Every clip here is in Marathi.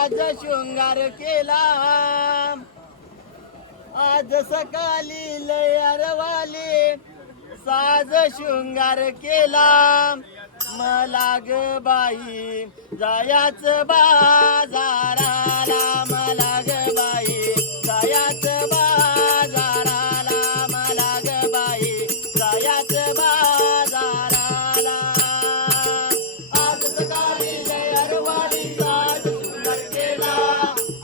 साज शृंगार केला आज सकाळी लय अरवाले साज शृंगार केला मला ग बाई जायाच बाजाराला मला ग बाई जायाच बाजाराला मला ग बाई जायाच बाजाराला आज सकाळी लय अरवाली साज शृंगार केला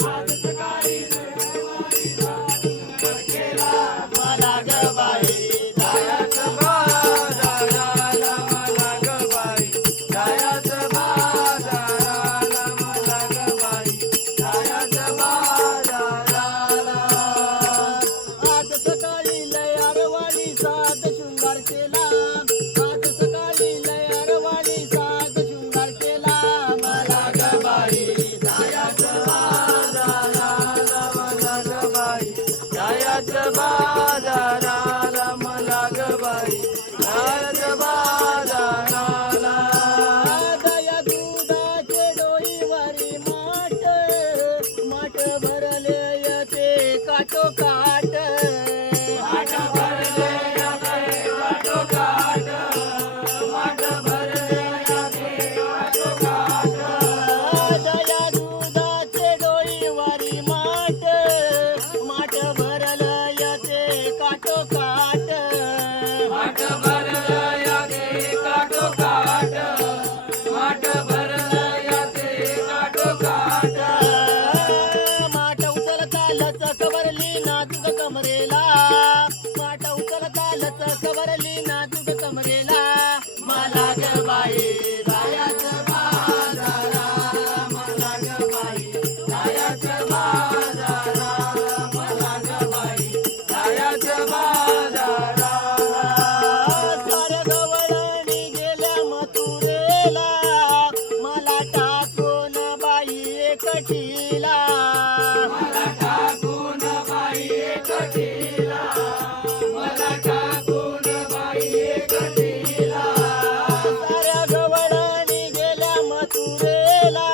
आज सकाळी लय अरवाली साज शृंगार केला मला ग बाई जायाच बाजाराला मला ग बाई जायाच बाजाराला मला ग बाई जायाच बाजाराला आज सकाळी लय अरवाली साज शृंगार केला आज सकाळी लय अरवाली साज शृंगार केला मला ग बाई जायाच बाजाराला मला ग बाई जायाच बाजाराला मला ग बाई जायाच बाजाराला दया दुधाचे डोईवारी माठ माठ भरले येते काठोकाठ माठ भरले येते काठोकाठ माठ भरले येते काठोकाठ दया दुधाचे डोईवारी माठ माठ भरले येते काठोकाठ माठ भरले येते काठोकाठ माठ भरले येते काठोकाठ माठ उचलता लचक भरली नाजूक कमरेला माठ उचलता लचक भरली नाजूक कमरेला मला ग बाई जायाच बाजाराला मला ग बाई जायाच बाजाराला मला ग बाई जायाच बाजाराला साऱ्या गवळणी गेल्या मथुरेला मला टाकून बाई एकटीला मला टाकून बाई एकटीला मला टाकून बाई एकटीला साऱ्या गवळणी गेल्या मथुरेला